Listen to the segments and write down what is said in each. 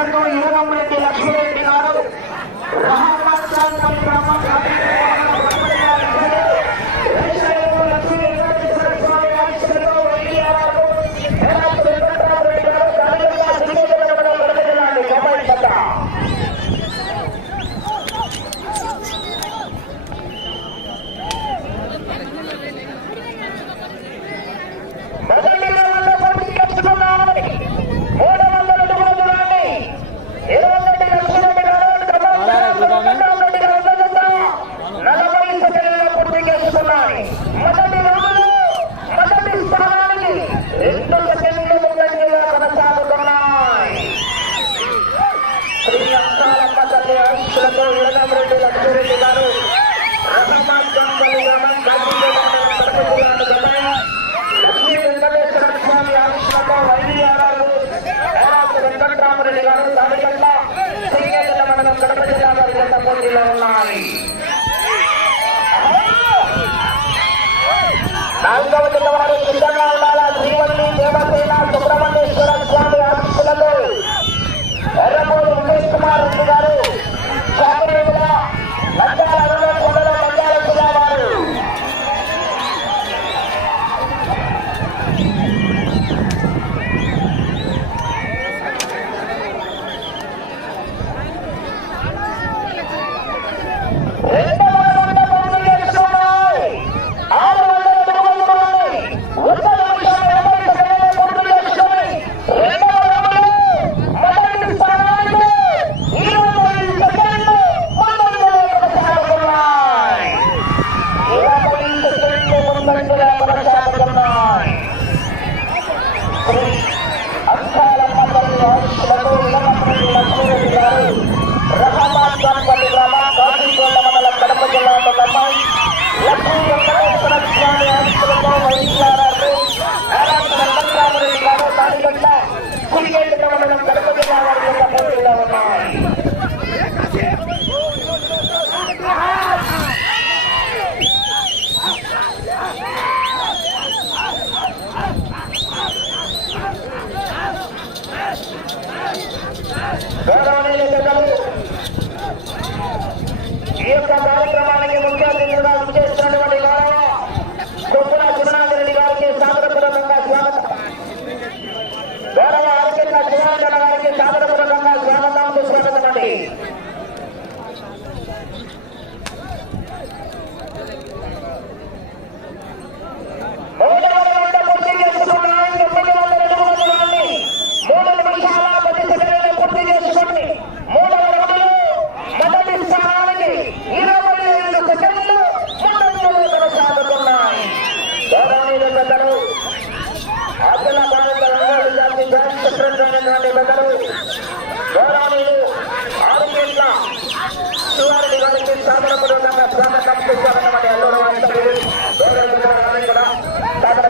శాసనసభ్యుడు ఇరవై రెడ్డి లక్ష్మీరెడ్డి గారు. మహమ్మద్ గ్రామం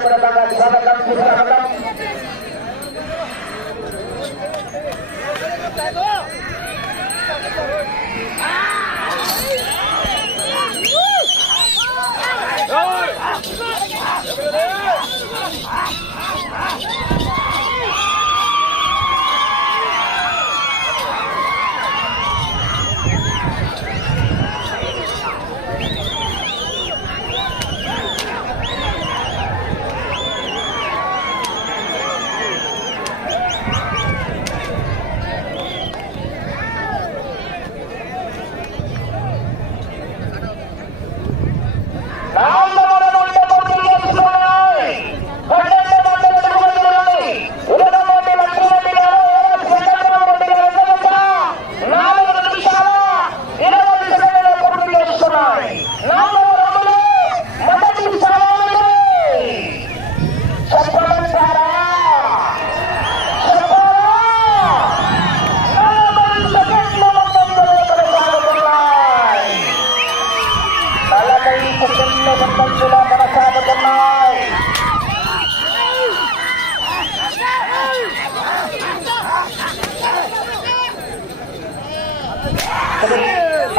করে টাকা কীভাবে কাজ করতে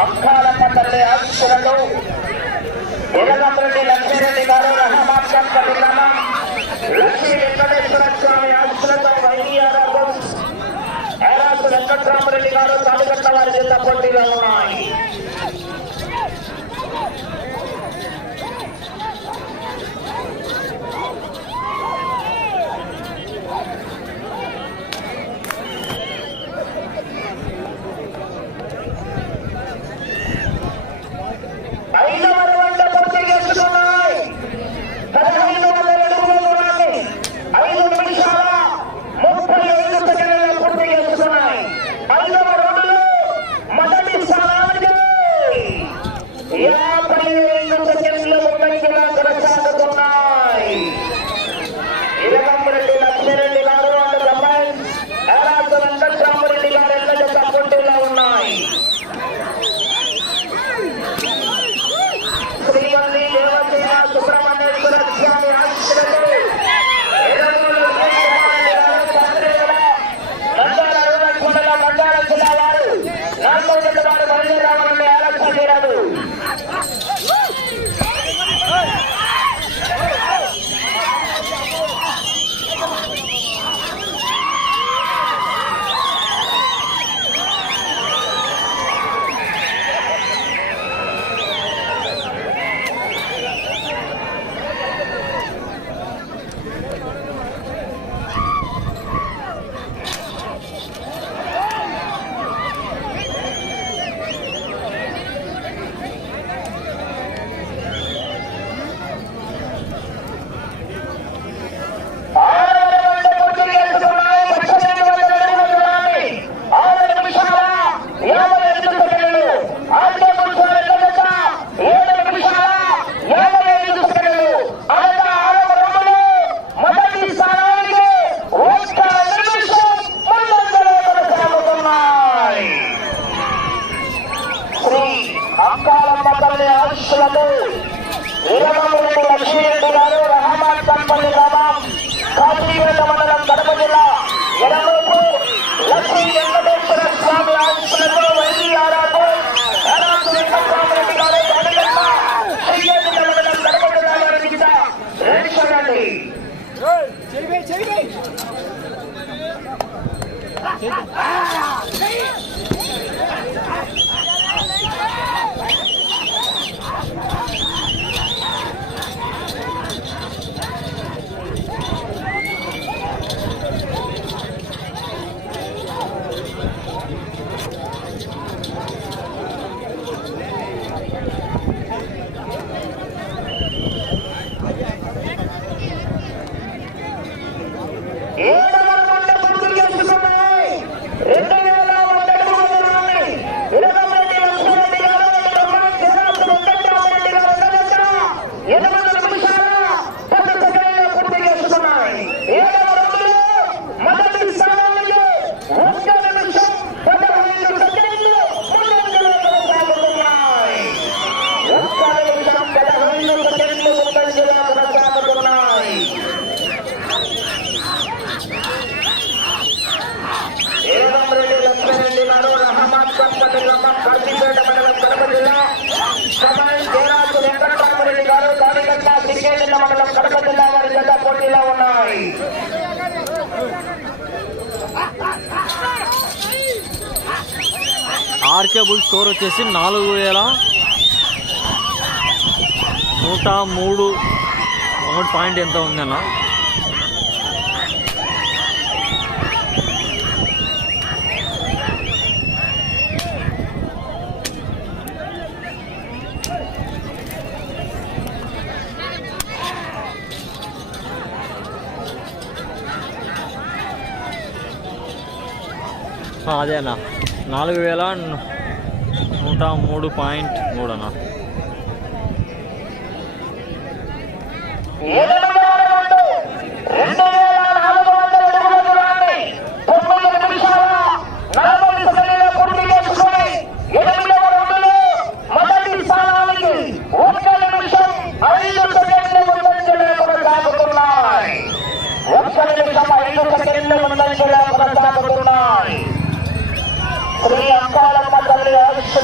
అంకాల పట్టణి ఆశిస్తున్నట్టు జగదంబరెడ్డి లక్ష్మీరెడ్డి గారు రహమాన్ జిల్లా లక్ష్మీ వెంకటేశ్వర స్వామి ఆశిస్తులతో వైద్యారా వెంకటరామరెడ్డి గారు తాలికట్ట వారి జిల్లా పోటీలో ఉన్నాయి? స్కోర్ వచ్చేసి నాలుగు వేల నూట మూడు. ఒకటి పాయింట్ ఎంత ఉందన్న? అదేనా నాలుగు వేల నూట మూడు పాయింట్ మూడునా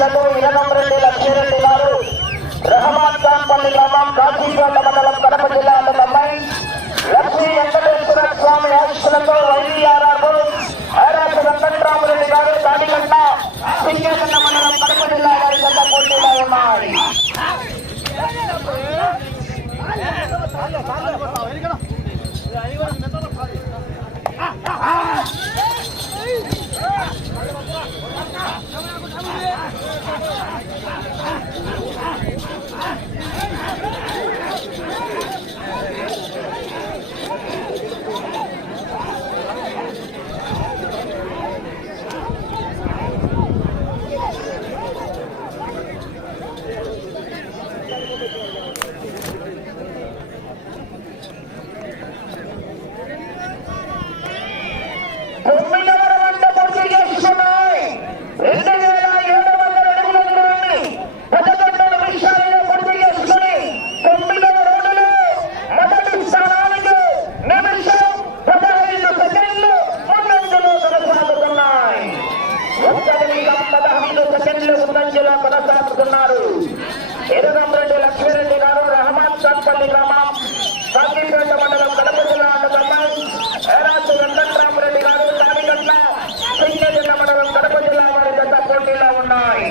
అధ్యక్షులను ఇలనంరెడ్డి లక్ష్మీరెడ్డి గారు రహమాన్ కాంపల్లి గ్రామం కాశీపేట మండలం కడప జిల్లాలో అమ్మాయి లక్ష్మీ వెంకటేశ్వర స్వామి ఆశీస్సులతో వైవీఆర్ఆర్ ఆరాధ వెంకట్రామరెడ్డి గారు కాళీగంట సింగేపట్ల మండలం కడప జిల్లా గారి గత పోటీలో ఉన్నాయి. ఐదు సెకండ్లు ముందంజలో కొనసాగుతున్నారు. ఎరుగం రెడ్డి లక్ష్మీరెడ్డి గారు రహమాన్ సాట్పల్లి గ్రామం సాకిపేట మండలం కడప జిల్లా అండమ్మాయి ఏరాసు వెంకట్రామరెడ్డి గారు తాడిగట్ల సింగజిల్ల మండలం కడప జిల్లా వారి పెద్ద పోటీలో ఉన్నాయి.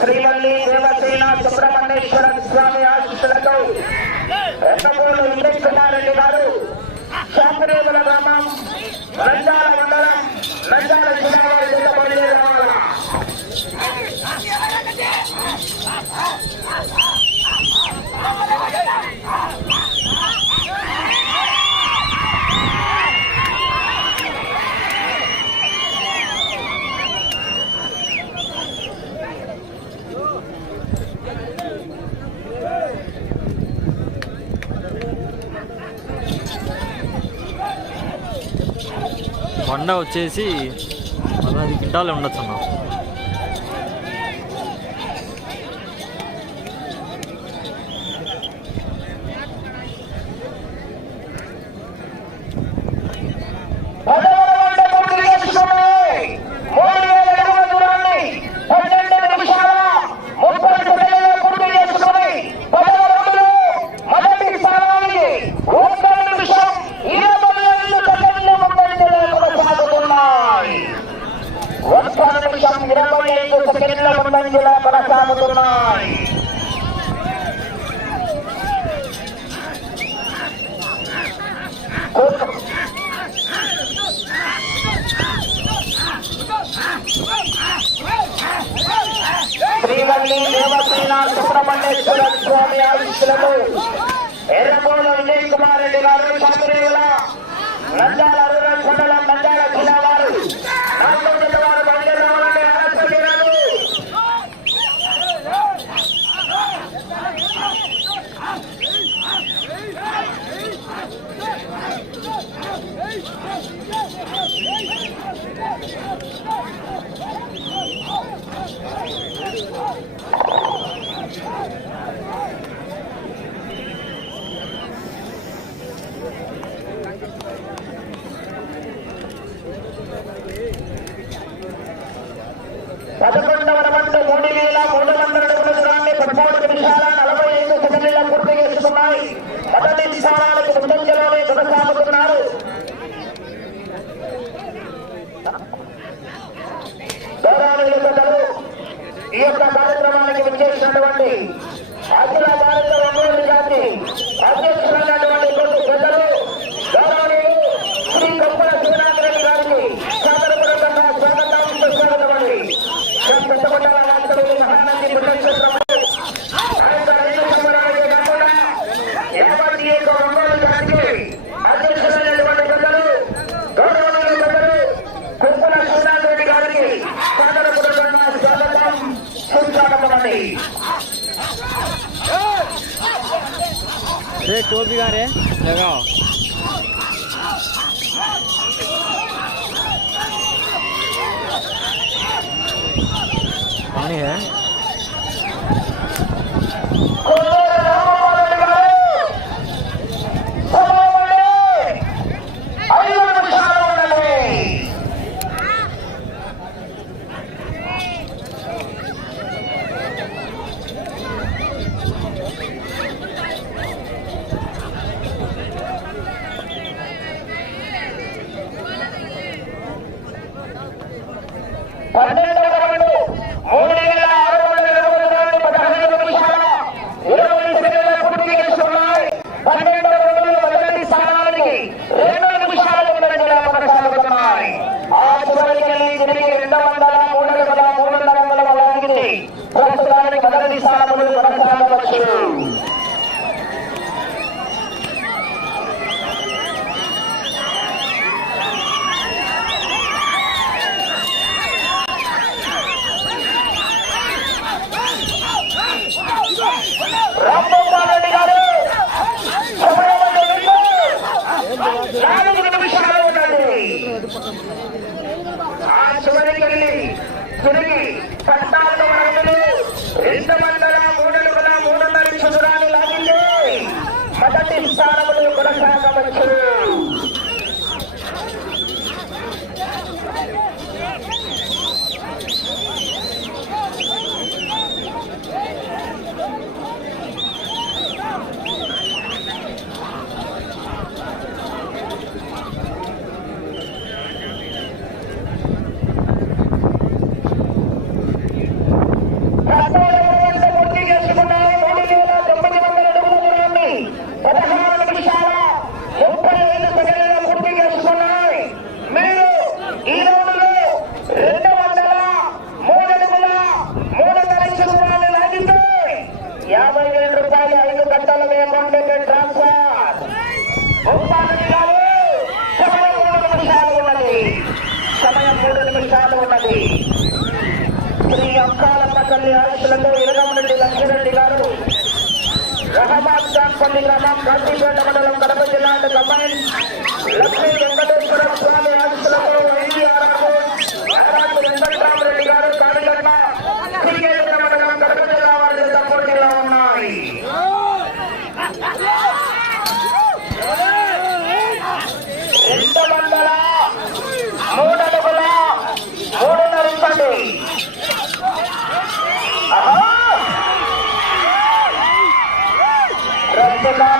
శ్రీవల్లి దేవసేన సుబ్రహ్మణ్యేశ్వర స్వామి ఆశిస్సులతో ఎండమూరు ఇంద్రకుమారెడ్డి గారు శాంతిరేవుల గ్రామం రంజాల బండ వచ్చేసి పదహైదు గిడ్డాలే ఉండొచ్చు అన్న. యొక్క కార్యక్రమానికి విచ్చేసినటువంటి అఖిల కార్యక్రమంలో నిజాన్ని అధ్యక్షులైనటువంటి కొన్ని పెద్దలు स्टोर दिखा रहे हैं। लगाओ। पानी है? తల్లి ఇరగమరెడ్డి లక్ష్మీరెడ్డి గారు. రహమాద్ పల్లి గ్రామం కాంతిపేట మండలం కడప జిల్లా అంటే కంబైన్ లక్ష్మీ వెంకటేశ్వర స్వామి ఆశలతో ఎన్డీఆర్ఆర్ నారాజు వెంకట్రామరెడ్డి గారు కాడిగట్ల శ్రీకేంద్ర మండలం కడప జిల్లా వారి జత పోటీలో ఉన్నాయి రెండు వందల మూడు అడుగుల మూడున్నర ఇంచండి ఆహా! ప్రస్తుతానికి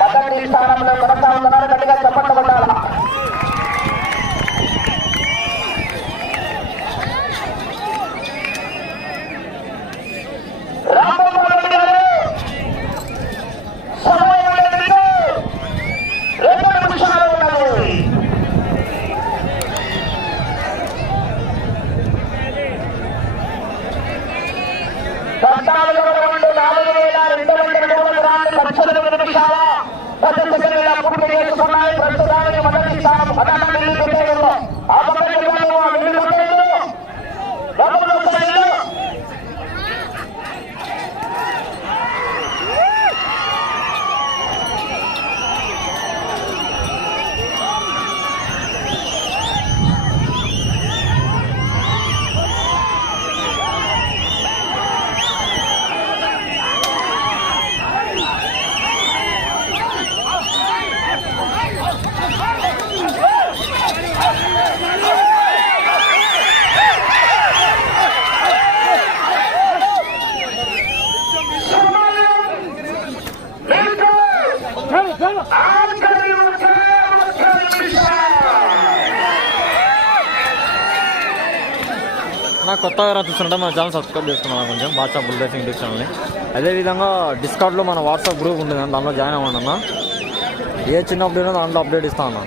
మొదటి స్థానంలో కొనసాగుతున్నారు. గట్టిగా చెప్పండి. నా కొత్తగా ఎవరైనా చూస్తుంటే మన ఛానల్ సబ్స్క్రైబ్ చేసుకున్నాను కొంచెం? వాట్సాప్ బుల్ రేసింగ్ యూట్యూబ్ ఛానల్ని అదేవిధంగా డిస్కౌంట్లో మన వాట్సాప్ గ్రూప్ ఉంటుంది దాంట్లో జాయిన్ అవ్వండి అన్న ఏ చిన్న అప్డేట్ దాంట్లో అప్డేట్ ఇస్తా అన్న.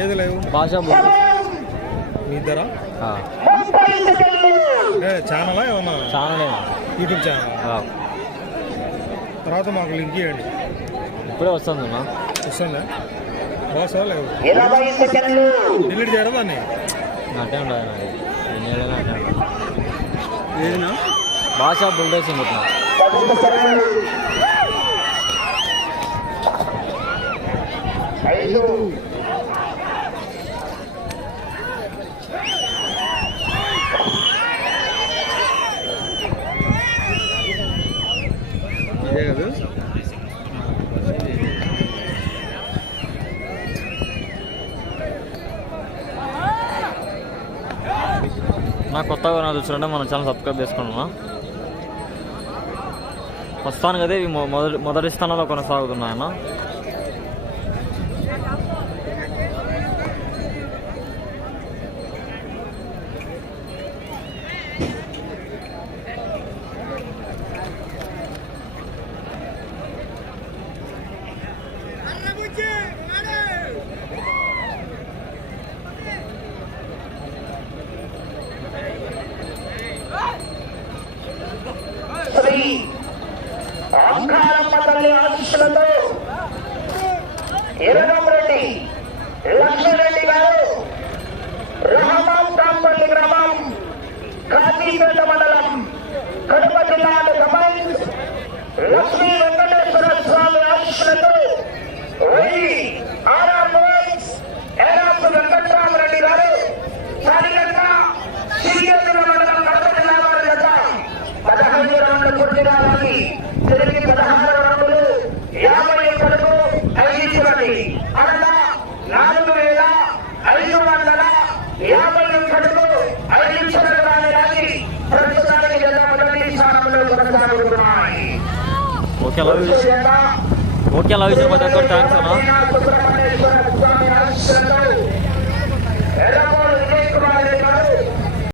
ఏది లేవు? భాషా బుల్ మీ ఇద్దరా? ఛానలా ఏమన్నా? ఛానల్. YouTube channel? తర్వాత మాకు లింక్ ఇవ్వండి. ఇప్పుడే వస్తుంది అన్న వస్తుందా? బాసా లేవు డిలీట్ చేయరా దాన్ని? అట్టే ఉండదు ఏదినా భాషా బుల్ రేసింగ్ ఉంటున్నా ఐదు. నా కొత్తగా నాకు వచ్చినట్టే మనం ఛానల్ సబ్స్క్రైబ్ చేసుకున్నా. ప్రస్తుతానికి అదే ఇవి మొదటి మొదటి స్థానంలో కొనసాగుతున్నాయన్న శ్రీ ఆంకారమ్మ తల్లి ఆశీస్సులతో ఎరగంరెడ్డి లక్ష్మీరెడ్డి గారు రహమాన్ కాంపల్లి గ్రామం కాశీపేట మండలం కడప జిల్లా కమాండ్ లక్ష్మీ వెంకటేశ్వర స్వామి ఆశీస్సులతో వెయ్యి ఆర్ఆర్ బాయ్స్ ఎరాసు వెంకట్రామరెడ్డి గారు కాలిగట్ట సిరిగేతుల మండలం కడప జిల్లా వారి జత పదహైదు రౌండ్ల పూర్తిగాలని తిరిగి పదహారు రౌండ్లు యాభై పడుకు ఐదు చివరి అనగా నాలుగు వేల ఐదు వందల యాభై పడుకు ఐదు చివరి రాని ప్రస్తుతానికి జత మొదటి స్థానంలో కొనసాగుతున్నాయి okay love you okay love you ప్రతి ఒక్కరు థ్యాంక్స్ అన్న సుబ్రహ్మణ్యేశ్వర స్వామి ఆశీస్సులతో